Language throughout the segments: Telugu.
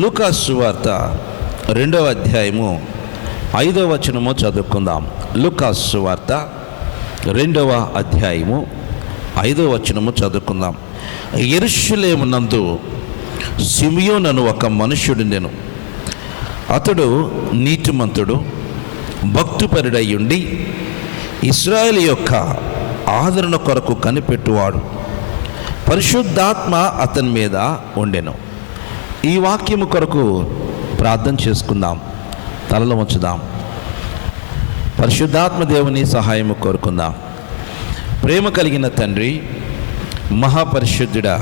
లూకా సువార్త 2వ అధ్యాయము 5వ వచనము చదువుకుందాం. లూకా సువార్త 2వ అధ్యాయము 5వ వచనము చదువుకుందాం. యెరూషలేము నందు సిమియోను అను ఒక మనుష్యుడుండెను. అతడు నీతిమంతుడు, భక్తిపరుడై ఉండి ఇశ్రాయేలు యొక్క ఆదరణ కొరకు కనిపెట్టువాడు. పరిశుద్ధాత్మ అతని మీద ఉండెను. ఈ వాక్యము కొరకు ప్రార్థన చేసుకుందాం. తలలో ఉంచుదాం. పరిశుద్ధాత్మ దేవుని సహాయము కోరుకుందాం. ప్రేమ కలిగిన తండ్రి, మహాపరిశుద్ధుడా,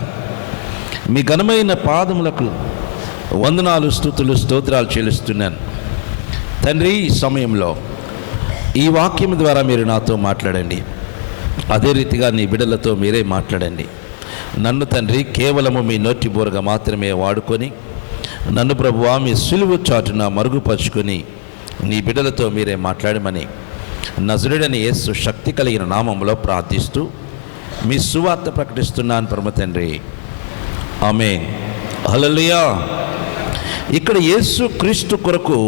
మీ ఘనమైన పాదములకు వందనాలు, స్తుతులు, స్తోత్రాలు చెల్లిస్తున్నాను తండ్రి. ఈ సమయంలో ఈ వాక్యం ద్వారా మీరు నాతో మాట్లాడండి. అదే రీతిగా నీ బిడ్డలతో మీరే మాట్లాడండి. నన్ను తండ్రి కేవలము మీ నోటి బోరగా మాత్రమే వాడుకొని, నన్ను ప్రభువా మీ సిలువ చాటున మరుగుపరుచుకొని నీ బిడ్డలతో మీరే మాట్లాడమని నజరుడైన యేసు శక్తి కలిగిన నామములో ప్రార్థిస్తూ మీ సువార్త ప్రకటిస్తున్నాను పరమ తండ్రి, ఆమేన్. హల్లెలూయా. ఇక్కడ యేసు క్రీస్తు కొరకు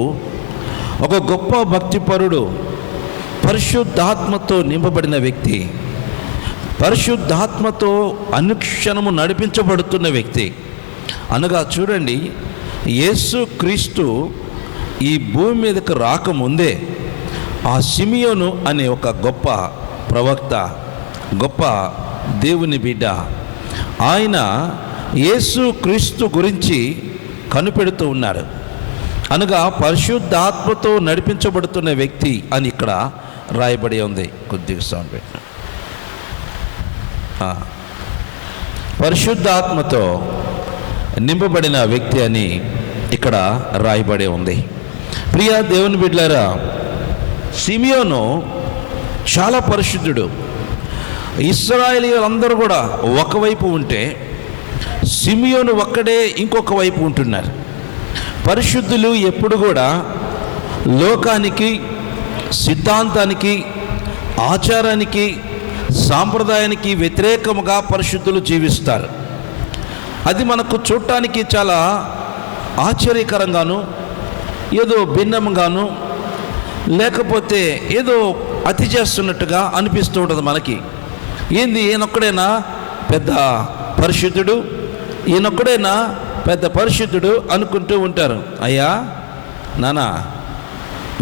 ఒక గొప్ప భక్తిపరుడు, పరిశుద్ధాత్మతో నింపబడిన వ్యక్తి, పరిశుద్ధాత్మతో అనుక్షణము నడిపించబడుతున్న వ్యక్తి అనగా చూడండి, యేసు క్రీస్తు ఈ భూమి మీదకు రాకముందే ఆ సిమియోను అనే ఒక గొప్ప ప్రవక్త, గొప్ప దేవుని బిడ్డ, ఆయన యేసు క్రీస్తు గురించి కనిపెడుతూ ఉన్నాడు. అనగా పరిశుద్ధాత్మతో నడిపించబడుతున్న వ్యక్తి అని ఇక్కడ రాయబడి ఉంది. కొద్దిగా సౌండ్ పెట్టు. పరిశుద్ధాత్మతో నింపబడిన వ్యక్తి అని ఇక్కడ రాయబడి ఉంది. ప్రియ దేవుని బిడ్డలారా, సిమియోను చాలా పరిశుద్ధుడు. ఇశ్రాయేలీయులందరూ కూడా ఒకవైపు ఉంటే సిమియోను ఒక్కడే ఇంకొక వైపు ఉంటున్నారు. పరిశుద్ధులు ఎప్పుడు కూడా లోకానికి, సిద్ధాంతానికి, ఆచారానికి, సాంప్రదాయానికి వ్యతిరేకముగా పరిశుద్ధులు జీవిస్తారు. అది మనకు చూడటానికి చాలా ఆశ్చర్యకరంగాను, ఏదో భిన్నంగాను, లేకపోతే ఏదో అతి చేస్తున్నట్టుగా అనిపిస్తూ ఉంటుంది మనకి. ఏంది, ఈయనొక్కడైనా పెద్ద పరిశుద్ధుడు, ఈయనొక్కడైనా పెద్ద పరిశుద్ధుడు అనుకుంటూ ఉంటారు. అయ్యా నానా,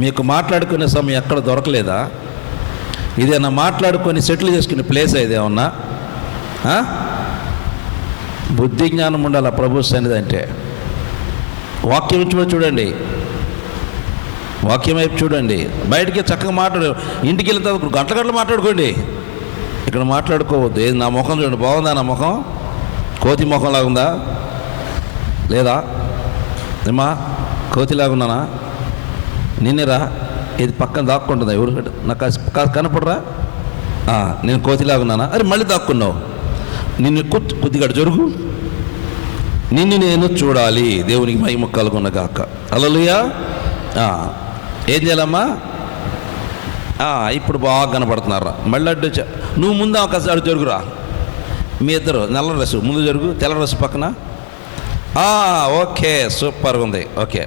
మీకు మాట్లాడుకునే సమయం ఎక్కడ దొరకలేదా? ఇదేనా మాట్లాడుకొని సెటిల్ చేసుకునే ప్లేస్ ఇదేమన్నా? బుద్ధి జ్ఞానం ఉండాలి ప్రభు సన్నిధి అంటే. వాక్యం వైపు చూడండి, వాక్యం వైపు చూడండి. బయటికి చక్కగా మాట్లాడు, ఇంటికి వెళ్ళిన తర్వాత గంటలు మాట్లాడుకోండి, ఇక్కడ మాట్లాడుకోవద్దు. ఏది నా ముఖం చూడండి, బాగుందా నా ముఖం? కోతి ముఖంలాగా ఉందా లేదా? ఏమా కోతిలాగున్నానా? నిన్నేరా, ఇది పక్కన దాక్కుంటుందా? ఎవరు నాకు కనపడరా? నేను కోతిలాగున్నానా? అరే మళ్ళీ దాక్కున్నావు. నిన్ను కొద్దిగా జరుగు, నిన్ను నేను చూడాలి. దేవునికి మహిమ కలుగున్న గాక. హల్లెలూయా. ఏం చేయాలమ్మా? ఇప్పుడు బాగా కనపడుతున్నారా? మళ్ళీ అడ్డు నువ్వు ముందు ఒకసారి జరుగురా. మీ ఇద్దరు నల్ల డ్రెస్ ముందు జరుగు, తెల్ల డ్రెస్ పక్కన. ఓకే, సూపర్గా ఉంది. ఓకే,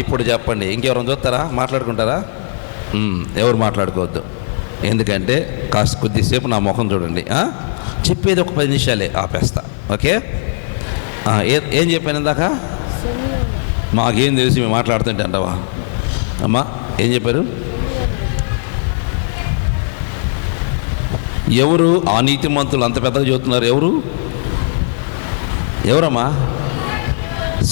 ఇప్పుడు చెప్పండి. ఇంకెవరైనా చూస్తారా? మాట్లాడుకుంటారా? ఎవరు మాట్లాడుకోవద్దు. ఎందుకంటే కాస్త కొద్దిసేపు నా ముఖం చూడండి. చెప్పేది ఒక 10 నిమిషాలే, ఆపేస్తా. ఓకే, ఏం చెప్పాను ఇందాక? మాకేం తెలిసి మేము మాట్లాడుతుంటే అంటావా? అమ్మా ఏం చెప్పారు? ఎవరు ఆ నీతిమంతులు అంత పెద్దగా చెబుతున్నారు? ఎవరమ్మా?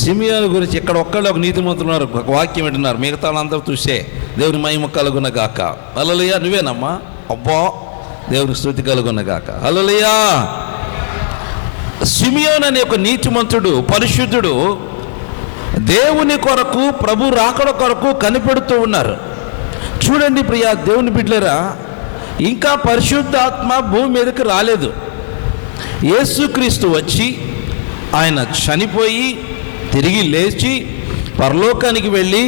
సిమియోను గురించి. ఇక్కడ ఒక్కళ్ళు ఒక నీతిమంతులు ఉన్నారు, ఒక వాక్యం వింటున్నారు. మిగతా వాళ్ళందరూ చూసే దేవుని మహిమ కలుగున్న గాక. హల్లెలూయా. నువ్వేనమ్మా? అబ్బా, దేవునికి స్తుతి కలుగున్న గాక. హల్లెలూయా. సిమియోను అనే ఒక నీతిమంతుడు, పరిశుద్ధుడు, దేవుని కొరకు, ప్రభు రాకడ కొరకు కనిపెడుతూ ఉన్నారు. చూడండి ప్రియా దేవుని బిడ్డలారా, ఇంకా పరిశుద్ధాత్మ భూమి మీదకి రాలేదు. యేసుక్రీస్తు వచ్చి ఆయన చనిపోయి తిరిగి లేచి పరలోకానికి వెళ్ళి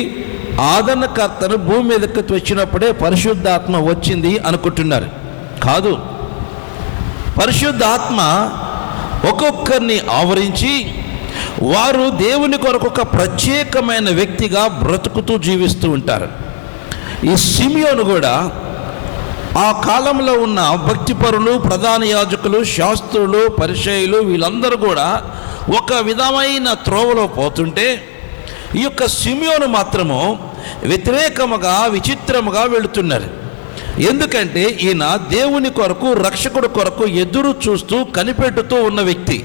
ఆదరణకర్తను భూమి మీదకి వచ్చినప్పుడే పరిశుద్ధాత్మ వచ్చింది అనుకుంటున్నారు. కాదు, పరిశుద్ధాత్మ ఒక్కొక్కరిని ఆవరించి వారు దేవుని కొరకు ఒక ప్రత్యేకమైన వ్యక్తిగా బ్రతుకుతూ జీవిస్తూ ఉంటారు. ఈ సిమియోను కూడా ఆ కాలంలో ఉన్న భక్తిపరులు, ప్రధాన యాజకులు, శాస్త్రులు, పరిసయ్యులు వీళ్ళందరూ కూడా ఒక విధమైన త్రోవలో పోతుంటే ఈ యొక్క సిమియోను మాత్రము వ్యతిరేకముగా, విచిత్రముగా వెళుతున్నారు. ఎందుకంటే ఈయన దేవుని కొరకు, రక్షకుడు కొరకు ఎదురు చూస్తూ కనిపెట్టుతూ ఉన్న వ్యక్తి.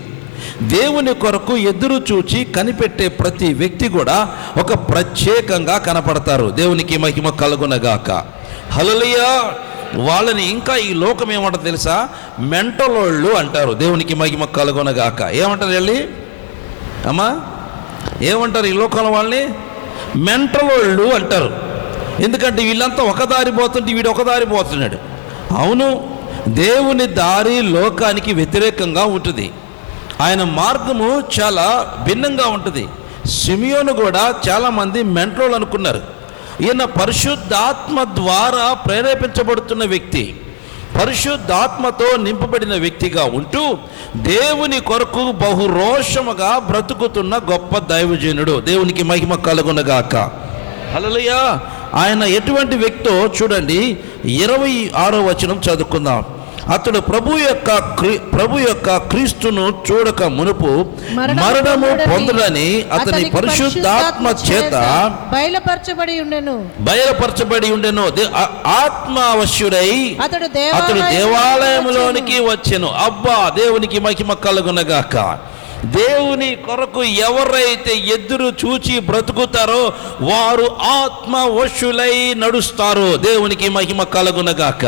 దేవుని కొరకు ఎదురు చూచి కనిపెట్టే ప్రతి వ్యక్తి కూడా ఒక ప్రత్యేకంగా కనపడతారు. దేవునికి మహిమ కలుగునగాక. హల్లెలూయా. వాళ్ళని ఇంకా ఈ లోకం ఏమంటారు తెలుసా? మెంటలోళ్ళు అంటారు. దేవునికి మహిమ కలుగునగాక. ఏమంటారు వెళ్ళి అమ్మా? ఏమంటారు ఈ లోకంలో వాళ్ళని? మెంటలోళ్ళు అంటారు. ఎందుకంటే వీళ్ళంతా ఒక దారి పోతుంటే వీడు ఒక దారి పోతున్నాడు. అవును, దేవుని దారి లోకానికి వ్యతిరేకంగా ఉంటుంది. ఆయన మార్గము చాలా భిన్నంగా ఉంటుంది. సిమియోను కూడా చాలామంది మెంటలోళ్ళు అనుకున్నారు. ఈయన పరిశుద్ధాత్మ ద్వారా ప్రేరేపించబడుతున్న వ్యక్తి, పరిశుద్ధాత్మతో నింపబడిన వ్యక్తిగా ఉంటూ దేవుని కొరకు బహురోషముగా బ్రతుకుతున్న గొప్ప దైవజనుడు. దేవునికి మహిమ కలుగునగాక. హల్లెలూయా. ఆయన ఎటువంటి వ్యక్తో చూడండి, 26వ వచనం చదువుకుందాం. అతడు ప్రభు యొక్క క్రీస్తును చూడక మునుపు మరణము పొందుడని అతని పరిశుద్ధాత్మ చేత బయలుపరచబడి ఉండెను. ఆత్మావశ్యుడై అతడు దేవాలయంలోనికి వచ్చెను. అబ్బా, దేవునికి మహిమ కలుగునగాక. దేవుని కొరకు ఎవరైతే ఎదురు చూచి బ్రతుకుతారో వారు ఆత్మవశులై నడుస్తారు. దేవునికి మహిమ కలుగునగాక.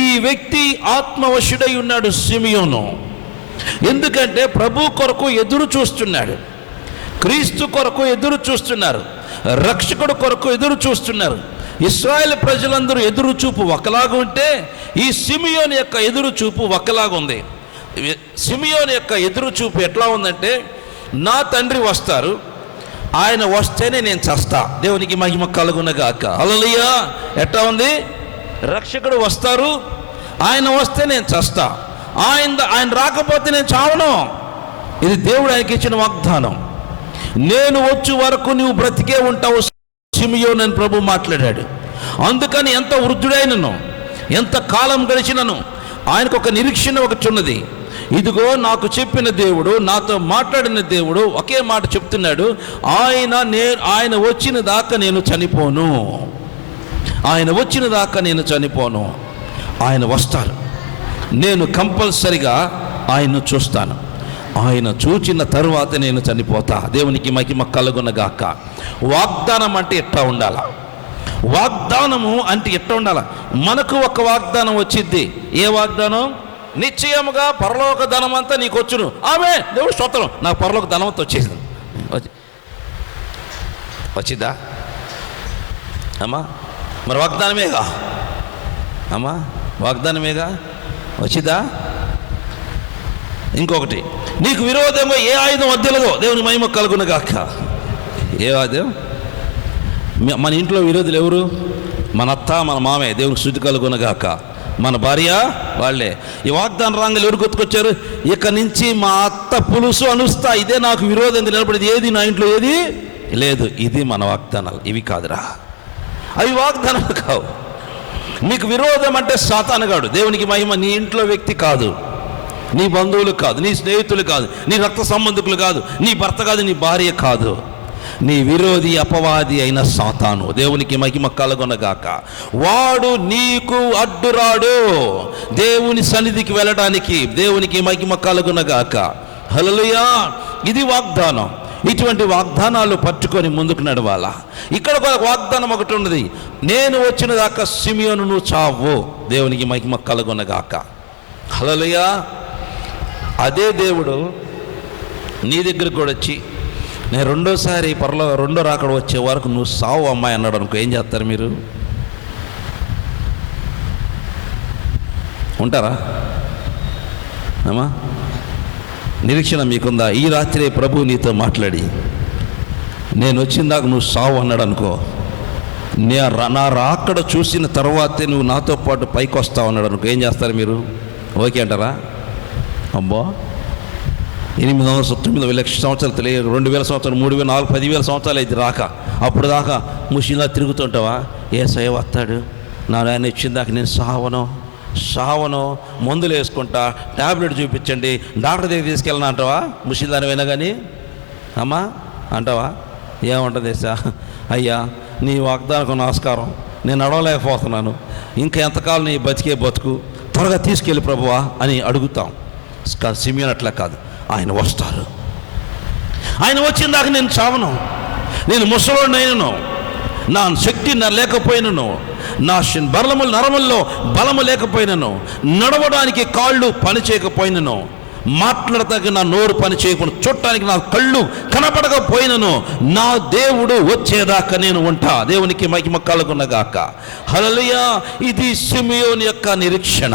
ఈ వ్యక్తి ఆత్మవశుడై ఉన్నాడు సిమియోను. ఎందుకంటే ప్రభు కొరకు ఎదురు చూస్తున్నాడు, క్రీస్తు కొరకు ఎదురు చూస్తున్నారు, రక్షకుడు కొరకు ఎదురు చూస్తున్నారు. ఇశ్రాయేల్ ప్రజలందరూ ఎదురు చూపు ఒకలాగా ఉంటే ఈ సిమియోను యొక్క ఎదురు చూపు ఒకలాగా ఉంది. సిమియోను యొక్క ఎదురు చూపు ఎట్లా ఉందంటే, నా తండ్రి వస్తారు, ఆయన వస్తేనే నేను చస్తా. దేవునికి మహిమ కలుగునగాక. హల్లెలూయా. ఎట్లా ఉంది? రక్షకుడు వస్తారు, ఆయన వస్తే నేను చస్తా, ఆయన రాకపోతే నేను చావను. ఇది దేవుడు ఆయనకి ఇచ్చిన వాగ్దానం. నేను వచ్చే వరకు నువ్వు బ్రతికే ఉంటావు సిమియోను అని ప్రభు మాట్లాడాడు. అందుకని ఎంత వృద్ధుడైనను, ఎంత కాలం గడిచినను ఆయనకు ఒక నిరీక్షణ ఒకటి ఉన్నది. ఇదిగో నాకు చెప్పిన దేవుడు, నాతో మాట్లాడిన దేవుడు ఒకే మాట చెప్తున్నాడు, ఆయన వచ్చిన దాకా నేను చనిపోను, ఆయన వచ్చిన దాకా నేను చనిపోను. ఆయన వస్తారు, నేను కంపల్సరిగా ఆయన్ను చూస్తాను, ఆయన చూచిన తరువాత నేను చనిపోతా. దేవునికి మహిమ కలుగునగాక. వాగ్దానం అంటే ఎట్లా ఉండాలా? వాగ్దానము అంటే ఎట్లా ఉండాలా? మనకు ఒక వాగ్దానం వచ్చింది. ఏ వాగ్దానం? నిశ్చయముగా పరలోక ధనం అంతా నీకు వచ్చును. ఆమె దేవుడు స్తోత్రం, నాకు పరలోక ధనం అంతా వచ్చేసింది. వచ్చిద్దా అమ్మా? మరి వాగ్దానమేగా అమ్మా, వాగ్దానమేగా. వచ్చిద్దా? ఇంకొకటి, నీకు విరోధంగా ఏ ఆయుధం వద్దలదో. దేవుని మహిమ కలుగునగాక. ఏ ఆయుధం? మన ఇంట్లో విరోధులు ఎవరు? మన అత్త, మన మామే. దేవునికి స్తుతి కలుగునగాక. మన భార్య, వాళ్ళే. ఈ వాగ్దాన రంగులు ఎవరు గుర్తుకొచ్చారు? ఇక నుంచి మా అత్త పులుసు అనుస్తా, ఇదే నాకు విరోధం నిలబడేది. ఏది నా ఇంట్లో ఏది లేదు. ఇది మన వాగ్దానాలు. ఇవి కాదురా, అవి వాగ్దానాలు కావు. నీకు విరోధం అంటే సాతానుగాడు. దేవునికి మహిమ. నీ ఇంట్లో వ్యక్తి కాదు, నీ బంధువులు కాదు, నీ స్నేహితులు కాదు, నీ రక్త సంబంధికులు కాదు, నీ భర్త కాదు, నీ భార్య కాదు. నీ విరోధి అపవాది అయిన సాతాను. దేవునికి మహిమ కలుగునగాక. వాడు నీకు అడ్డురాడు దేవుని సన్నిధికి వెళ్ళడానికి. దేవునికి మహిమ కలుగునగాక. హల్లెలూయా. ఇది వాగ్దానం. ఇటువంటి వాగ్దానాలు పట్టుకొని ముందుకు నడవాలా. ఇక్కడ ఒక వాగ్దానం ఒకటి ఉన్నది, నేను వచ్చిన దాకా సిమియోను నువ్వు చావు. దేవునికి మహిమ కలుగునగాక. హల్లెలూయా. అదే దేవుడు నీ దగ్గరకు కూడా వచ్చి, నేను రెండోసారి రెండో రాకడ వచ్చే వరకు నువ్వు సావు అమ్మాయి అన్నాడు అనుకో, ఏం చేస్తారు మీరు? ఉంటారా అమ్మా? నిరీక్షణ మీకుందా? ఈ రాత్రి ప్రభు నీతో మాట్లాడి, నేను వచ్చిన దాకా నువ్వు సావు అన్నాడు అనుకో, నా రాకడ చూసిన తర్వాతే నువ్వు నాతో పాటు పైకి వస్తావు అన్నాడు అనుకో, ఏం చేస్తారు మీరు? ఓకే అంటారా? అబ్బో 800 లక్ష సంవత్సరాలు తెలియ 2000 సంవత్సరాలు 3000 4 10,000 సంవత్సరాలు అయితే రాక అప్పుడు దాకా ముషిలా తిరుగుతుంటావా? యేసయ్య వస్తాడు, నా ఆయన ఇచ్చిన దాకా నేను సావను, మందులు వేసుకుంటా, ట్యాబ్లెట్ చూపించండి, డాక్టర్ దగ్గర తీసుకెళ్ళను అంటావా? ముషిదాని అయినా కానీ అమ్మా అంటావా? ఏముంటుంది అయ్యా నీ వాగ్దానికి నమస్కారం, నేను నడవలేకపోతున్నాను, ఇంకా ఎంతకాలం నీ బతికే బతుకు, త్వరగా తీసుకెళ్ళి ప్రభువా అని అడుగుతాం. సిమియోను అట్లా కాదు, ఆయన వస్తారు. ఆయన వచ్చిన దాకా నేను చావను, నేను ముసలోడినైనను, నా శక్తి లేకపోయినను, నా బలములు నరముల్లో బలము లేకపోయినను, నడవడానికి కాళ్ళు పని చేయకపోయినను, మాట్లాడటానికి నా నోరు పని చేయకుండా, చూడటానికి నా కళ్ళు కనపడకపోయినను, నా దేవుడు వచ్చేదాకా నేను ఉంటా. దేవునికి మహిమ కలుగునగాక. హల్లెలూయా. ఇది సిమియోను యొక్క నిరీక్షణ.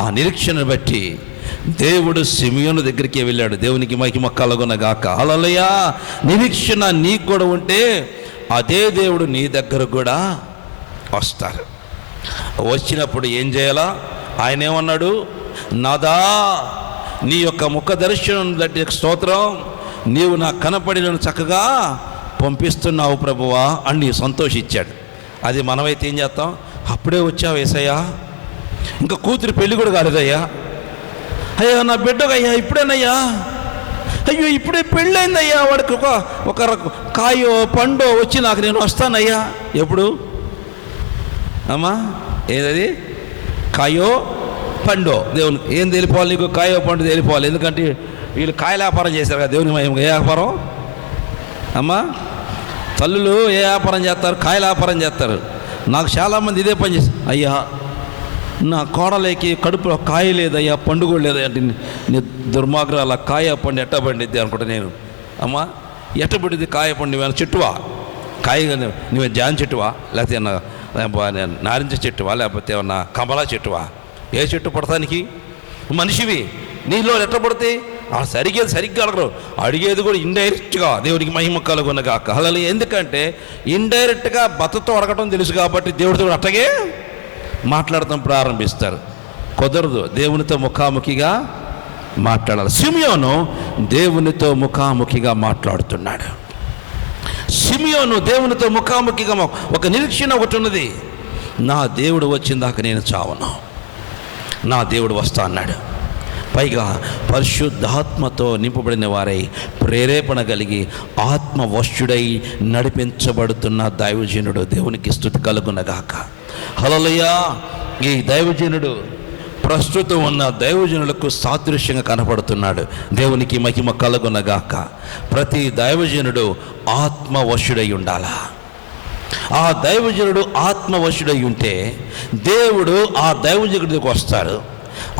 ఆ నిరీక్షణను బట్టి దేవుడు సిమియోను దగ్గరికి వెళ్ళాడు. దేవునికి మహిమ కలుగునగాక. హల్లెలూయా. నిరీక్షణ నీకు కూడా ఉంటే అదే దేవుడు నీ దగ్గర కూడా వస్తారు. వచ్చినప్పుడు ఏం చేయాలా? ఆయన ఏమన్నాడు? నాదా, నీ యొక్క ముఖ దర్శనం బట్టి స్తోత్రం, నీవు నా కనపడినను చక్కగా పంపిస్తున్నావు ప్రభువా అని సంతోషించాడు. అది మనమైతే ఏం చేస్తాం? అప్పుడే వచ్చావు యేసయ్యా, ఇంకా కూతురు పెళ్ళి కూడా కాలేదయ్యా, అయ్యా నా బిడ్డకయ్యా ఇప్పుడేనయ్యా, అయ్యో ఇప్పుడే పెళ్ళైందయ్యా, వాడికి ఒక కాయో పండో వచ్చి నాకు నేను వస్తానయ్యా. ఎప్పుడు అమ్మా? ఏదది? కాయో పండో? దేవుని ఏం తెలిపోవాలి నీకు? కాయో పండు తెలిపోవాలి. ఎందుకంటే వీళ్ళు కాయల వ్యాపారం చేశారు కదా దేవుని మహిమ. ఏ వ్యాపారం అమ్మా? తల్లులు ఏ వ్యాపారం చేస్తారు? కాయల వ్యాపారం చేస్తారు. నాకు చాలామంది ఇదే పని చేస్తారు. అయ్యా నా కోడలేకి కడుపులో కాయ లేదయ్యా, పండు కూడా లేదయ్యా అంటే, నీ దుర్మార్గురాల కాయ పండు ఎట్ట పండిద్ది అనుకుంటా నేను. అమ్మా ఎట్ట పడిద్ది కాయ పండు? నువ్వేనా చెట్టువా? కాయ నువ్వే జాన్ చెట్టువా, లేకపోతే నారింజ చెట్టువా, లేకపోతే ఏమన్నా కమలా చెట్టువా? ఏ చెట్టు పడతానికి? మనిషివి, నీలో ఎట్ట పడితే సరిగ్గా అడగరు. అడిగేది కూడా ఇండైరెక్ట్గా. దేవునికి మహిమ కలుగునగాక. హల్లెలూయా. ఎందుకంటే ఇండైరెక్ట్గా బతతో అడగటం తెలుసు కాబట్టి దేవుడితో అట్టగే మాట్లాడటం ప్రారంభిస్తారు. కుదరదు, దేవునితో ముఖాముఖిగా మాట్లాడాలి. సిమియోను దేవునితో ముఖాముఖిగా మాట్లాడుతున్నాడు. సిమియోను దేవునితో ముఖాముఖిగా ఒక నిరీక్షణ ఒకటి ఉన్నది. నా దేవుడు వచ్చిన దాకా నేను చావను, నా దేవుడు వస్తా అన్నాడు. పైగా పరిశుద్ధాత్మతో నింపబడిన వారై ప్రేరేపణ కలిగి ఆత్మవశుడై నడిపించబడుతున్న దైవజనుడు. దేవునికి స్తుతి కలుగునగాక. హల్లెలూయా. ఈ దైవజనుడు ప్రస్తుతం ఉన్న దైవజనులకు సాదృశ్యంగా కనపడుతున్నాడు. దేవునికి మహిమ కలుగునగాక. ప్రతి దైవజనుడు ఆత్మవశుడై ఉండాలా. ఆ దైవజనుడు ఆత్మవశుడై ఉంటే దేవుడు ఆ దైవజనుడికి వస్తారు.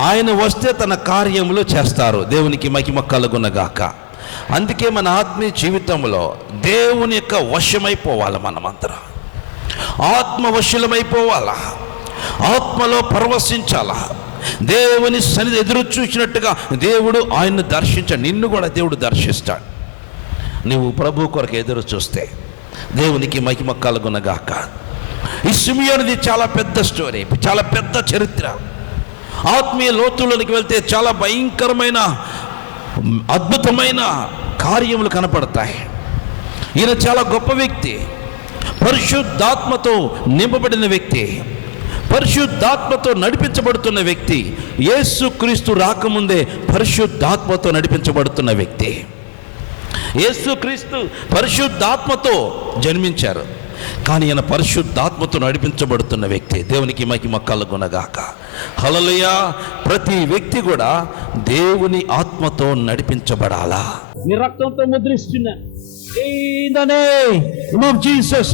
ఆయన వస్తే తన కార్యములు చేస్తారు. దేవునికి మహిమ కలుగునగాక. అందుకే మన ఆత్మీయ జీవితంలో దేవుని యొక్క వశమైపోవాలి. మనమందరం ఆత్మవశులమైపోవాలా, ఆత్మలో పరవశించాలా. దేవుని సన్నిధి ఎదురు చూసినట్టుగా దేవుడు ఆయన్ని దర్శించాడు. నిన్ను కూడా దేవుడు దర్శిస్తాడు. నువ్వు ప్రభు కొరకు ఎదురు చూస్తే. దేవునికి మహిమ కలుగునగాక. ఈ సిమియోనుది చాలా పెద్ద స్టోరీ, చాలా పెద్ద చరిత్ర. ఆత్మీయ లోతుల్లోనికి వెళ్తే చాలా భయంకరమైన అద్భుతమైన కార్యములు కనపడతాయి. ఈయన చాలా గొప్ప వ్యక్తి, పరిశుద్ధాత్మతో నింపబడిన వ్యక్తి, పరిశుద్ధాత్మతో నడిపించబడుతున్న వ్యక్తి. యేసుక్రీస్తు రాకముందే పరిశుద్ధాత్మతో నడిపించబడుతున్న వ్యక్తి. యేసుక్రీస్తు పరిశుద్ధాత్మతో జన్మించారు, కానీ ఈయన పరిశుద్ధాత్మతో నడిపించబడుతున్న వ్యక్తి. దేవునికి మహిమ కలుగునగాక. హల్లెలూయా. ప్రతి వ్యక్తి కూడా దేవుని ఆత్మతో నడిపించబడాలా. నీ రక్తంతో ముద్రిస్తున్నా. In the name of Jesus,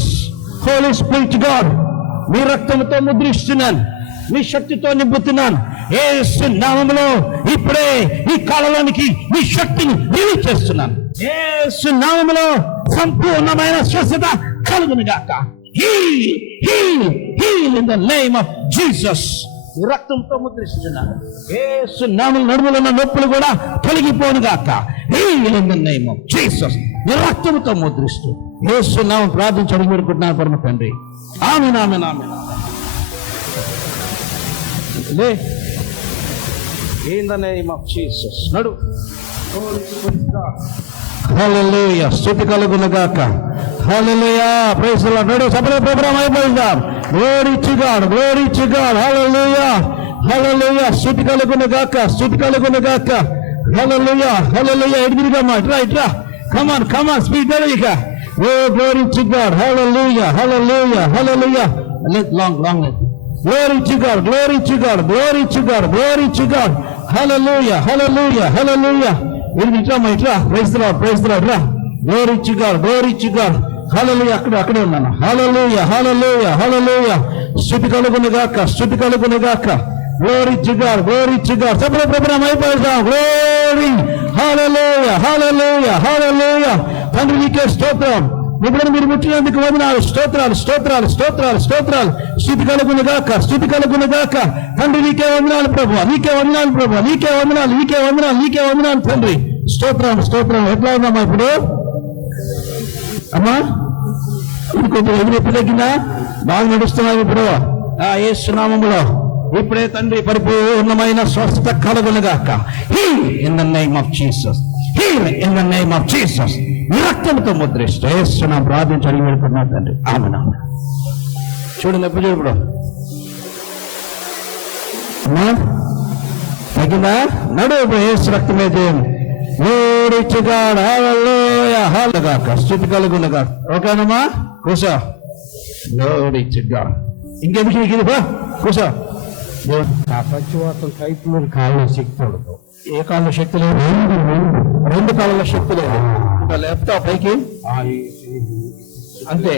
Holy Spirit God, నీ రక్తంతో ముద్రిస్తున్నాను, నీ శక్తితో నింపుతున్నాను. యేసు నామములో ఇప్పుడే ఈ కాలంలోనికి నీ శక్తిని రిలీజ్ చేస్తున్నాను. యేసు నామములో సంపూర్ణమైన స్వస్థత కలుగునుగాక. Heal in the name of Jesus. రక్తంతో ముద్రిస్తున్నాను. యేసు నామములో నడుములో ఉన్న నొప్పులు కూడా తొలగిపోనుగాక. Heal in the name of Jesus. రక్తంతో ముద్రిస్తూ యేసు నామం ప్రార్థించడం కోరుకుంటున్నాను పరమ తండ్రి. ఆమేన్, ఆమేన్, ఆమేన్. In the name of Jesus. నడు. హల్లెలూయా, స్తుతి కలుగునుగాక. Hallelujah, praise the Lord. నడు సభలో ప్రోగ్రామ్ అయిపోయిందాం. Glory to God, glory to God. Hallelujah, hallelujah, స్తుతి కలుగునుగాక, స్తుతి కలుగునుగాక. హల్లెలూయా, హల్లెలూయా. ఎదురుగామా, ఇట్రా. కమ్ ఆన్ స్పీడ్ ఇక. O glory to God. Hallelujah, hallelujah, hallelujah. Long Glory to God, glory to God, glory to God, glory to God. Hallelujah, hallelujah, hallelujah. Itra, praise the Lord, ra. Glory to God, glory to God. Hallelujah, akkade unnanu. Hallelujah, hallelujah, hallelujah. Stuti kalugunagaka. Glory to God, glory to God. Sabra program ayipodam. Glory, hallelujah, hallelujah, hallelujah. Tandri nike stotram. ఇప్పుడు మీరు ముట్టినందుకు వందనాలు, స్తోత్రాలు. స్తుతి కలుగునుగాక. తండ్రి నీకే వందనాలు ప్రభువా, నీకే వందనాలు తండ్రి. స్తోత్రం. ఎట్లా ఉందమ్మా ఇప్పుడు? అమ్మా ఇది కొంచెం ఎదురెప్పి తగ్గిందా? బాగా నడుస్తున్నావు ఇప్పుడు. యేసు నామములో ఇప్పుడే తండ్రి పరిపూర్ణమైన స్వస్థత కలుగునుగాక. Heal in the name of Jesus. రక్తంతో ముద్రిస్తూ యేసునామములో ప్రార్థించి అడిగి వెళ్ళిపోతున్నా తండ్రి. ఆమేన్. చూడండి ఎప్పుడు ఇప్పుడు అమ్మా తగ్గిందా? నడు యేసు రక్తమే చేయండి. Glory to God, hallelujah, hallelujah. స్తుతి కలుగునుగాక. ఓకేనమ్మా, కూసో. Glory to God. ఇంకెందుకు ఇది కూసో. పచ్చివాతం కైపు మీద కాళ్ళ శక్తి ఉండదు. ఏ కాళ్ళ శక్తి లేదు? రెండు కాళ్ళ శక్తి లేదు. ఇంకా లేపుతావు పైకి అంతే,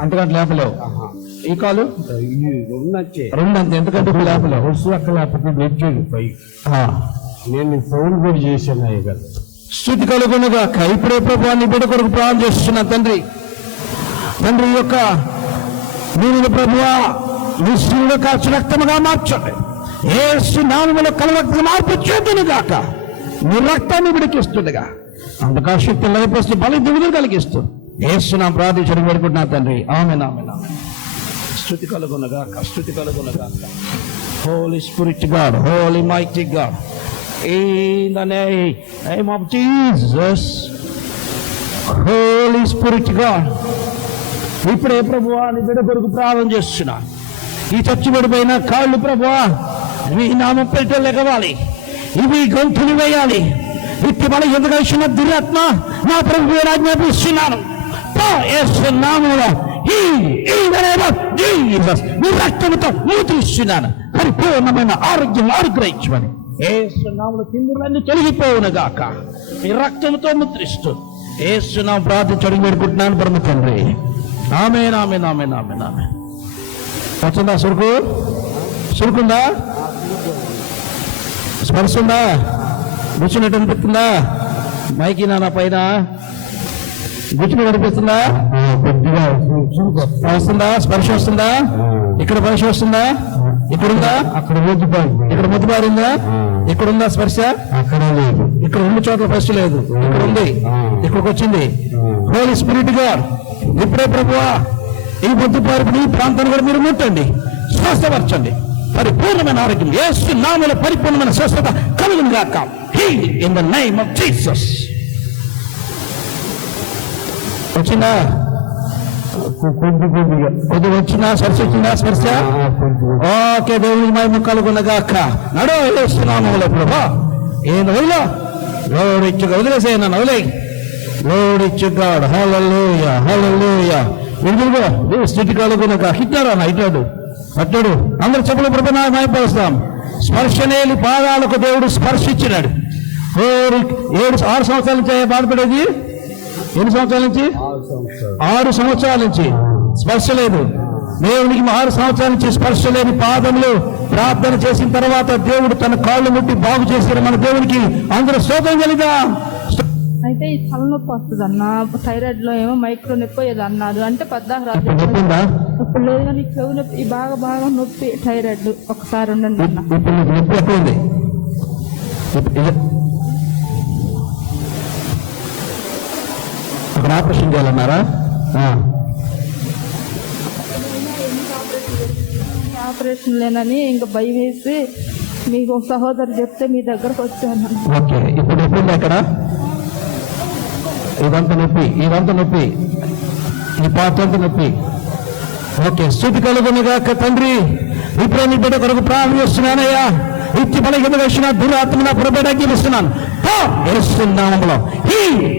అంతకంటే లేపలేవు. ఈ కాలు రెండు అంతే, ఎందుకంటే ఇప్పుడు లేపలేవు. అక్కడ లేకపోతే వచ్చేది పైకి. నేను ఫోన్ కూడా చేశాను అయ్య గారు. స్తుతి కలుగునుగాక. ఇప్పుడే ప్రభువా నీ బిడ్డ కొరకు ప్రార్థన చేస్తున్నా తండ్రి యొక్క నీరు ప్రభువా నీ శిలువ కాచి రక్తముగా మార్చండి. యేసు నామములో కలవక్త మార్పు చేతునుగాక. నీ రక్తాన్ని విడికిస్తుండగా అందుకా శక్తి లయపరిస్తూ బలి దిగులు కలిగిస్తూ యేసు నామములో ప్రార్థించడం వేడుకుంటున్నా తండ్రి. ఆమేన్. స్తుతి కలుగునుగాక. Holy Spirit God, Holy Mighty God, in the name of Jesus, Holy Spirit God, ఇప్పుడే ప్రభువా నీ బిడ్డ కొరకు ప్రార్థన చేస్తున్నా. ఈ చచ్చిబడిపోయిన కాళ్ళు ప్రభువా నీ నామం పేరిట లెగవాలి. ఇవి గొంతులు వేయాలి. ఇట్టి మన ఎదుగలిసిన దురాత్మ నా ప్రభు ఆజ్ఞాపిస్తున్నాను. యేసు నామములో నీ రక్తముతో ముద్రిస్తున్నాను. పరిపూర్ణమైన ఆరోగ్యం అనుగ్రహించమని యేసు నామములో తిందులన్నీ తొలగిపోవునుగాక. నీ రక్తముతో ముద్రిస్తూ యేసు నామములో ప్రార్థించడం వేడుకుంటున్నాను పరమ తండ్రి. ఆమేన్. వచ్చిందా? సురుకుందా? స్పర్శ ఉందా? గుచ్చినట్టు అనిపిస్తుందా? మైకి నాన్న పైన గుచ్చినట్టు అనిపిస్తుందా? కొద్దిగా వస్తుందా? స్పర్శ వస్తుందా? ఇక్కడ స్పర్శ వస్తుందా? ఇక్కడుందా? అక్కడ ముద్దుబారింది. ఇక్కడ ముద్దుబారిందా? ఇక్కడుందా స్పర్శ? అక్కడ లేదు. ఇక్కడ రెండు చోట్ల స్పర్శ లేదు. ఇక్కడ ఉంది, ఇక్కడికి వచ్చింది. హోలీ స్పిరిట్ గాడ్ ఇప్పుడే ప్రభువా ఈ ముద్దుబారిన ఈ ప్రాంతాన్ని కూడా మీరు ముట్టండి, స్వస్థపరచండి. పరిపూర్ణమైన ఆరోగ్యం యేసు నామములో పరిపూర్ణమైన స్వస్థత కలుగునుగాక. Heal in the name of Jesus. వచ్చిందా? కొద్దిగా వచ్చినా స్పర్శ వచ్చిందా? స్పర్శ ఓకే. దేవుని మహిమ కలుగునుగాక. నడు యేసు నామములో ప్రభువా ఏంది వదిలో లోడిచ్చుగా వదిలేసే నన్ను వదిలే. లోడిచ్చు గాడ్. హల్లెలూయా. ఇదిగో దేవుని స్తుతి కలుగునుగాక. హిట్టారా ఇట్టాడు అట్టాడు అందరు చెప్పులు ప్రభు మాయపరుస్తాం. స్పర్శనేలి పాదాలకు దేవుడు స్పర్శించినాడు. 6 సంవత్సరాల నుంచి బాధపడేది. ఎన్ని సంవత్సరాల నుంచి? 6 సంవత్సరాల నుంచి స్పర్శ లేదు. దేవునికి 6 సంవత్సరాల నుంచి స్పర్శ లేని పాదములు ప్రార్థన చేసిన తర్వాత దేవుడు తన కాళ్ళు ముట్టి బాగు చేశారు. మన దేవునికి అందరూ స్తోత్రం కలిగా. అయితే ఈ తలనొప్పి వస్తుంది అన్న, థైరాయిడ్ లో ఏమో మైక్రో నొప్పి ఏదో అన్నారు. అంటే పద్దాక రాదు. ఇప్పుడు లేదు కానీ చెవు నొప్పి బాగా నొప్పి థైరాయిడ్. ఒకసారి ఉండండి అన్న. నొప్పి ఎక్కడుంది? అక్కడ ఆపరేషన్ చేయాలన్నారా? ఆపరేషన్ లేనని ఇంకా భయం వేసి మీకు ఒక సహోదరు చెప్తే మీ దగ్గరకు వచ్చాను. ఓకే, ఇప్పుడు నొప్పి అక్కడ, ఇదంతా నొప్పి, ఈ పార్ట్ అంతా నొప్పి. ఓకే, స్థుతి కలుగునుగాక తండ్రి. ఇప్పుడు నీ బిడ్డ కొరకు ప్రార్థన చేస్తున్నానయ్యా. ఇచ్చి బలహీన వచ్చిన దురాత్మ నా ప్రభువుకి ఇస్తున్నాను. యేసునామములో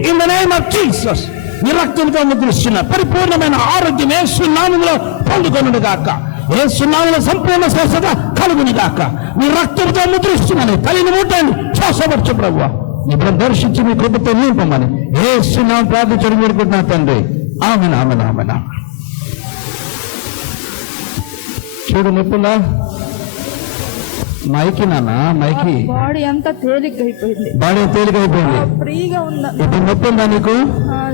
in the name of Jesus నీ రక్తంతో ముద్రిస్తున్నా. పరిపూర్ణమైన ఆరోగ్యం యేసునామములో పొందుకొనుగాక. యేసునామములో సంపూర్ణ స్వస్థత కలుగునుగాక. నీ రక్తంతో ముద్రిస్తున్నాను. తల్లిని ముట్టండి, శ్వాసపరచు ప్రభువా. నీ బిడ్డ దర్శించి మీ కృపతో నింపమని యేసునామములో ప్రార్థించడం వేడుకుంటున్నా తండ్రి. ఆమేన్, ఆమేన్, ఆమేన్. చూడు నొప్పులా మైకి నాన్న, మైకి బాడీ అంతా తేలికైపోయింది. బాడీ తేలికైపోయింది. ఫ్రీగా ఉందా? ఇప్పుడు నొప్పి ఉందా నీకు?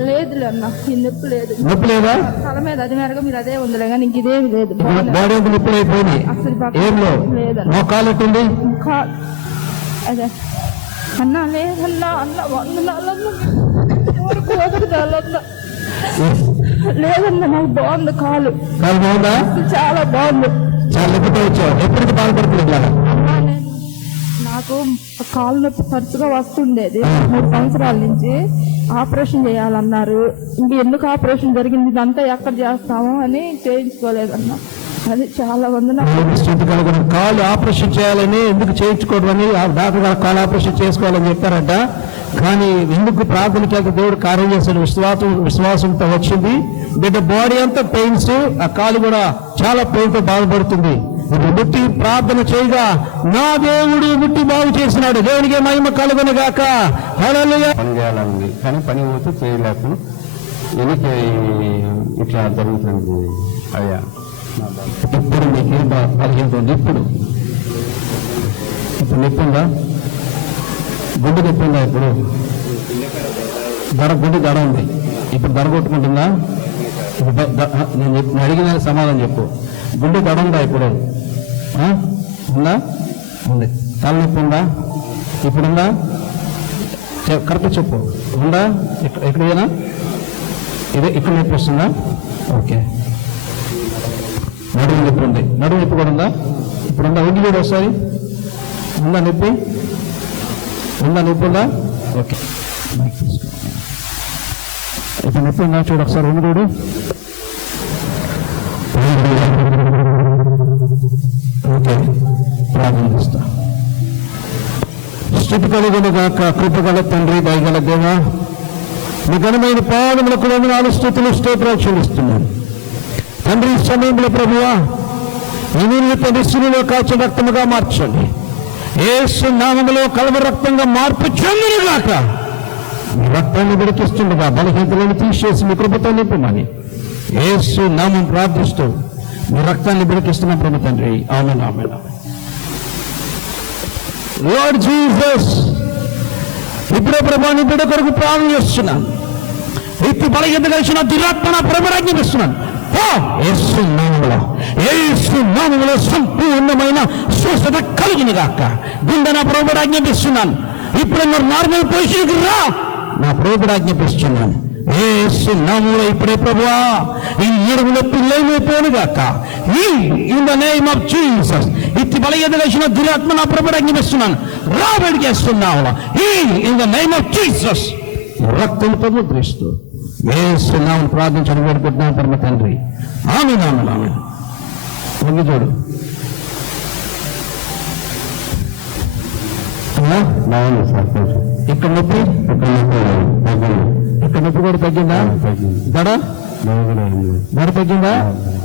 లేదులే అన్న, ఈ నొప్పి లేదు. నొప్పి లేదా? తల మీద అది మేరగా మీరు అదే ఉందిలే కానీ ఇంకేదేమి లేదు. బాడీ అంతా నొప్పులు అయిపోయింది. ఏం లేదు. మోకాలు ఎట్టుంది? అదే అన్నా లేదన్నా, అన్న వందనాలన్నా కుదరదాలన్నా. లేదన్నా, నాకు బాగుంది కాలు. కాలు బాగుందా? చాలా బాగుంది. చాలా నొప్పితో వచ్చావు. ఎప్పటికి బాధపడుతుంది ఇట్లా? నాకు కాలు నొప్పి తరచుగా వస్తుండేది. 3 సంవత్సరాల నుంచి ఆపరేషన్ చేయాలన్నారు. ఇంక ఎందుకు ఆపరేషన్ జరిగింది, ఇదంతా ఎక్కడ చేస్తాము అని చేయించుకోలేదన్నా. అది చాలా వందనాలు. కాలు ఆపరేషన్ చేయాలని ఎందుకు చేయించుకోవడం అని డాక్టర్ గారు కాలు ఆపరేషన్ చేసుకోవాలని చెప్పారంట. కానీ ఎందుకు ప్రార్థనకి వెళ్తే దేవుడు కార్యం చేశాడు. విశ్వాసంతో వచ్చింది. బిడ్డ బాడీ అంతా పెయిన్స్, ఆ కాలు కూడా చాలా పెయిన్తో బాధపడుతుంది. ఇప్పుడు ముట్టి ప్రార్థన చేయగా నా దేవుడు ముట్టి బాగు చేసినాడు. దేవునికి మహిమ కలుగునుగాక. హల్లెలూయా. పని చేయాలని కానీ పని పోతే చేయలేక వెనక్కి ఇట్లా జరుగుతుంది అయ్యా. ఇప్పుడు మీకు బాధ ఇప్పుడు నొప్పి ఉందా? గుండె నొప్పి ఉందా? ఇప్పుడు గుండె దడ ఉంది. ఇప్పుడు దడ కొట్టుకుంటుందా? నేను అడిగిన సమాధానం చెప్పు. గుండె దడ ఉందా? ఇప్పుడు ఉందా? ఉంది. తలనొప్పి ఉందా? ఇప్పుడుందా? కరెక్ట్ చెప్పు. ఉందా? ఎక్కడైనా ఇక్కడ నొప్పి వస్తుందా? ఓకే. నడుము నొప్పి ఉంది. నడుము నొప్పి కూడా ఉందా? ఇప్పుడుందా? ఉండి కూడా ఒకసారి ఉందా నొప్పి? ఉందా? నొప్పి ఉందా? ఓకే. ఇప్పుడు నొప్పి ఉందా? చూడు ఒకసారి ఉండి చూడు. ఓకే, ప్రారంభిస్తా. స్థుతి కలుగునుగాక. కృపగల తండ్రి, దయగల దేవా, మీ ఘనమైన పాదములకు వందనాలు, స్తుతులు, స్తోత్రాలు చెల్లిస్తున్నాను తండ్రి. ఈ సమయంలో ప్రభువా, ఈ నిమిత్త నిస్సులో కాచి రక్తముగా మార్చండి. యేసు నామములో కలవ రక్తంగా మార్పు చెందునుగాక. మీ రక్తాన్ని విడికిస్తుండగా బలహీనతలను తీసేసి మీ కృపతో నింపమని యేసు నామం ప్రార్థిస్తూ మీ రక్తాన్ని విడికిస్తున్న ప్రభు తండ్రి. ఆమేన్, ఆమేన్. లార్డ్ జీసస్, ఇప్పుడే ప్రభు నీ బిడ్డ కొరకు ప్రార్థన చేస్తున్నాను. ఎత్తి బలహీనత కలిసిన దురాత్మ ప్రభురాజ్ఞిస్తున్నాను. యేసు నామములో సంపూర్ణమైన స్వస్థత కలుగునుగాక. గుండె నా ప్రభువుడు ఆజ్ఞాపిస్తున్నాను. ఇప్పుడు మీరు నార్మల్ పొజిషన్కి రా, నా ప్రభువుడు ఆజ్ఞాపిస్తున్నాను. యేసు నామములో ఇప్పుడే ప్రభువా ఈ నడుము నొప్పి లేకపోనుగాక. In the name of Jesus ఇట్టి బలహీనత కలిసిన దురాత్మ నా ప్రభువుడు ఆజ్ఞాపిస్తున్నాను. రా, బయటికేస్తున్నావు. In the name of Jesus రక్తంతో ముద్రిస్తూ యేసు నామములో ప్రార్థించడం వేడుకుంటున్నాను పరమ తండ్రి. ఆమేన్, ఆమేన్, ఆమేన్. వంగి చూడు. బాగుంది సార్. కొంచెం ఇక్కడ నొప్పి, ఇక్కడ నొప్పి కూడా తగ్గిందా? దడ దడ తగ్గిందా?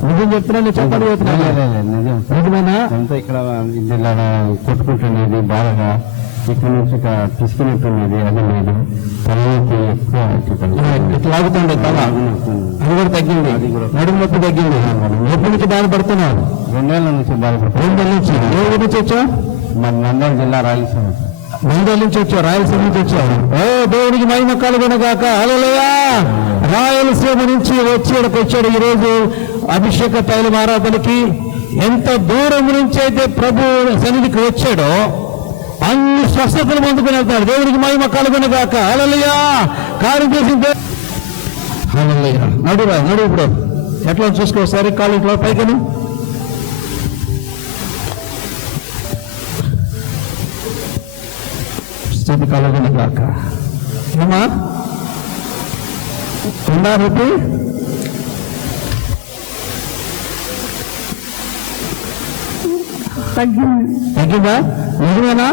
నిజం చెప్తున్నా, నేను చెప్పండి చెప్తున్నా. నిజమేనా? అంతా ఇక్కడ ఇలా కొట్టుకుంటున్నది బాగా. ఇక్కడ నుంచి తీసుకున్నట్టున్నది. అది లేదు. తలకి ఎక్కువ ఇట్లా లాగుతుండే తల, అది కూడా తగ్గింది. నడుము నొప్పి తగ్గింది. ఎప్పటి నుంచి బాధపడుతున్నావు? 2 ఏళ్ళ నుంచి బాధపడుతుంది. 2 ఏళ్ళ నుంచి. ఏ ఊరి నుంచి వచ్చావు? మన నంద్యాల జిల్లా రాయలసీమ. నంద్యాల నుంచి వచ్చావు, రాయలసీమ నుంచి వచ్చావు. ఓ దేవునికి మహిమ కలుగునుగాక. హల్లెలూయా. రాయలసీమ నుంచి వచ్చాడు ఈరోజు అభిషేక తైలం ఆరాధనకి. ఎంత దూరం నుంచి అయితే ప్రభు సన్నిధికి వచ్చాడో అన్ని స్వస్థతలు పొందుకుని వెళ్తాడు. దేవునికి మహిమ కలుగునుగాక. హల్లెలూయా. కార్యం చేసింది. హల్లెలూయా. నడురా, నడు. ఇప్పుడు ఎట్లా చూసుకోసారి కాళ్ళు ఇట్లా పైకను. స్థితి కలుగును గాక. ఏమా ఉందా రొట్టి? తగ్గిందా? నిజమేనా?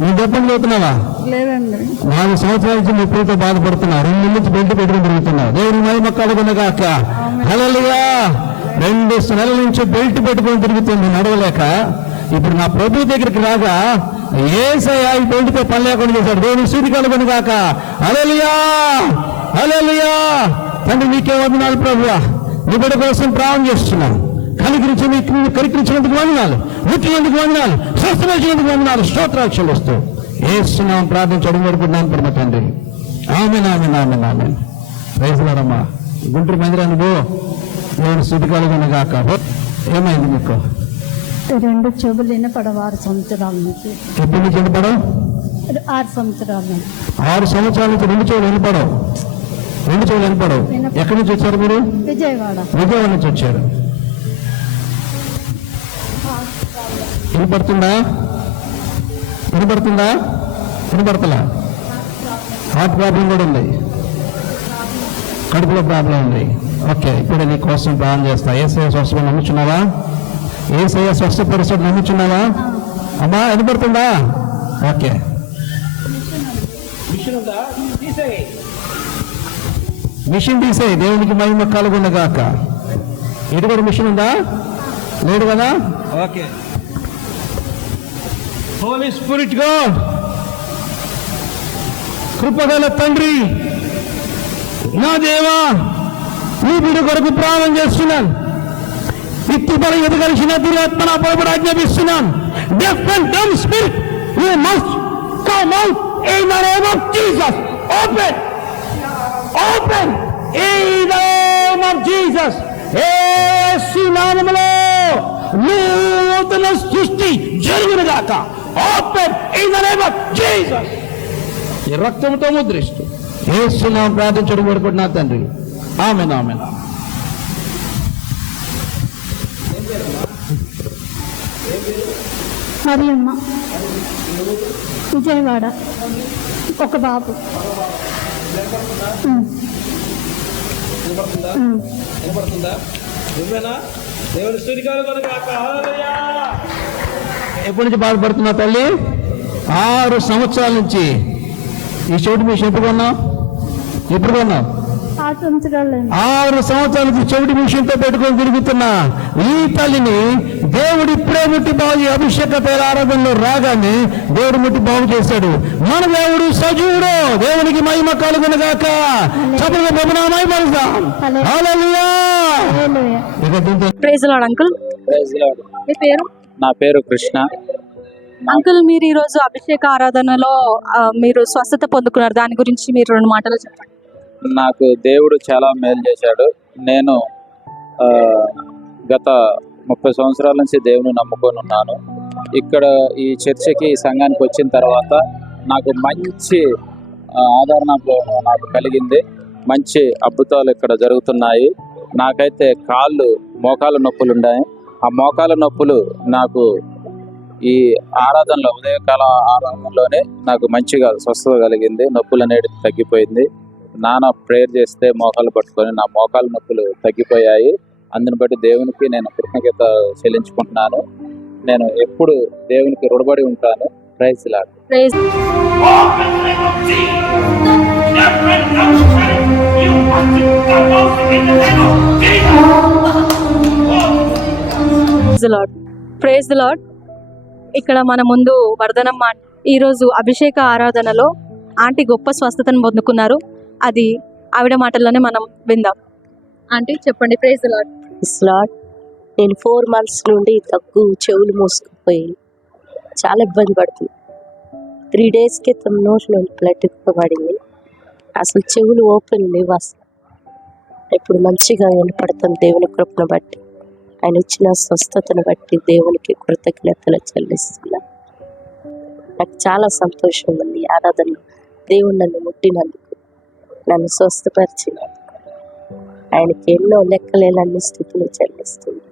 నీ డబ్బులు చదువుతున్నావా? లేదండి. 4 సంవత్సరాల నుంచి నొప్పితో బాధపడుతున్నావు. 2 నెలల నుంచి బెల్ట్ పెట్టుకుని తిరుగుతున్నావు. దేవుని మహిమ కలుగును గాక. హల్లెలూయా. 2 నెలల నుంచి బెల్ట్ పెట్టుకుని తిరుగుతుంది నడవలేక. ఇప్పుడు నా ప్రభు దగ్గరికి రాగా యేసయ్య ఈ బెల్ట్తో పని లేకుండా చేశాడు. దేవుని స్థుతి కలుగును గాక. హల్లెలూయా, హల్లెలూయా. తండ్రి నీకే వందనాలు ప్రభువా. నీ బిడ్డ కోసం ప్రార్థన చేస్తున్నాను. కనికరించినందుకు వందనాలు, ముట్టినందుకు వందనాలు, స్వస్థపరిచినందుకు వందనాలు, స్తోత్రాలు చెల్లిస్తూ యేసునామం ప్రార్థించడం వరకున్నాను పరమ తండ్రి. ఆమేన్, ఆమేన్, ఆమేన్, ఆమేన్. ప్రైజ్ లార్డ్ అమ్మా. గుంటూరు మందిరానికి పో. దేవుని స్థుతి కలుగును గాక. ఏమైంది మీకు? 2 చెవులు వినపడవు 6 సంవత్సరాల నుంచి. ఎప్పటి నుంచి వినపడవు? 6 సంవత్సరాలు. 6 సంవత్సరాల నుంచి 2 చెవులు వినపడవు. 2 చెవులు వినపడవు. ఎక్కడి నుంచి వచ్చారు మీరు? విజయవాడ. విజయవాడ నుంచి వచ్చారు. వినపడుతుందా? వినపడుతుందా? వినపడతలా? హార్ట్ ప్రాబ్లం కూడా ఉంది, కడుపులో ప్రాబ్లం ఉంది. ఓకే, ఇప్పుడు నీ కోసం ప్రార్థన చేస్తా. యేసయ్య స్వస్థ నమ్ముచున్నావా? యేసయ్య స్వస్థపరుస్తాడు నమ్ముచున్నావా? అమ్మా వినపడుతుందా? ఓకే. మిషన్ తీసేయి. దేవునికి మహిమ కలుగును గాక. ఇటు కూడా మిషన్ ఉందా? లేదు కదా? ఓకే. హోలీ స్పిరిట్ గాడ్, కృపగల తండ్రి, నా దేవా, నీ బిడ్డ కొరకు ప్రార్థన చేస్తున్నాను. విత్తుపడి ఎదగలిసిన దురాత్మ నా పరపడి ఆజ్ఞాపిస్తున్నాను. Deaf and dumb spirit, you must come out in the name of Jesus. Open, open in the name of Jesus. యేసు నామములో నూతన సృష్టి జరుగును గాక. Open in the name of Jesus. ఈ రక్తంతో ముద్రిస్తూ యేసు నామములో ప్రార్థించడం వరకు నా తండ్రి. ఆమేన్, ఆమేన్. మరియమ్మ, విజయవాడ. ఒక బాబు. ఎప్పటి నుంచి బాధపడుతున్నా తల్లి? 6 సంవత్సరాల నుంచి. ఈ చెవిటి మిషన్ ఎప్పుడు కొన్నావు? ఎప్పుడు కొన్నావు? 6 సంవత్సరాల నుంచి చెవిటి మిషన్తో పెట్టుకొని తిరుగుతున్నా ఈ తల్లిని దేవుడు ఇప్పుడే ముట్టి బాగు, అభిషేక తైల ఆరాధనలో రాగానే దేవుడు ముట్టి బాగు చేశాడు. మన దేవుడు సజీవుడు. దేవునికి మహిమ కలుగును గాక. చప్పట్లు ప్రభునామై పలుకుదాం. హల్లెలూయా. Praise Lord uncle. మీ పేరు? నా పేరు కృష్ణ. అంకుల్, మీరు ఈరోజు అభిషేక ఆరాధనలో మీరు స్వస్థత పొందుకున్నారు. దాని గురించి మీరు 2 మాటలు చెప్పండి. నాకు దేవుడు చాలా మేలు చేశాడు. నేను గత 30 సంవత్సరాల నుంచి దేవుని నమ్ముకొని ఉన్నాను. ఇక్కడ ఈ చర్చికి, ఈ సంఘానికి వచ్చిన తర్వాత నాకు మంచి ఆదరణ నాకు కలిగింది. మంచి అద్భుతాలు ఇక్కడ జరుగుతున్నాయి. నాకైతే మోకాలు నొప్పులు ఉన్నాయి. ఆ మోకాల నొప్పులు నాకు ఈ ఆరాధనలో, ఉదయకాల ఆరాధనలోనే నాకు మంచిగా స్వస్థత కలిగింది. నొప్పులు అనేది తగ్గిపోయింది. నాన్న ప్రేయర్ చేస్తే మోకాలు పట్టుకొని నా మోకాలు నొప్పులు తగ్గిపోయాయి. అందుని బట్టి దేవునికి నేను కృతజ్ఞత చెల్లించుకుంటున్నాను. నేను ఎప్పుడు దేవునికి రుణపడి ఉంటాను. Praise Lord. Praise Lord. Praise Lord. ఇక్కడ మన ముందు వర్ధనమ్మ ఈరోజు అభిషేక ఆరాధనలో ఆంటీ గొప్ప స్వస్థతను పొందుకున్నారు. అది ఆవిడ మాటల్లోనే మనం విందాం. ఆంటీ చెప్పండి. Praise lord. లార్డ్, నేను 4 months నుండి దగ్గు, చెవులు మూసుకుపోయి చాలా ఇబ్బంది పడుతుంది. 3 days క్రితం నోట్లో బ్లడ్ పడింది. అసలు చెవులు ఓపెన్ లేవు. అసలు ఇప్పుడు మంచిగా వినపడుతుంది. దేవుని కృపను బట్టి, ఆయన ఇచ్చిన స్వస్థతను బట్టి దేవునికి కృతజ్ఞతలు చెల్లిస్తున్నా. నాకు చాలా సంతోషంగా ఉంది. ఆరాధనలో దేవుడు నన్ను ముట్టినందుకు, నన్ను స్వస్థపరిచినందుకు ఆయనకి ఎన్నో లెక్కలేనన్ని స్థితులు చెల్లిస్తుంది.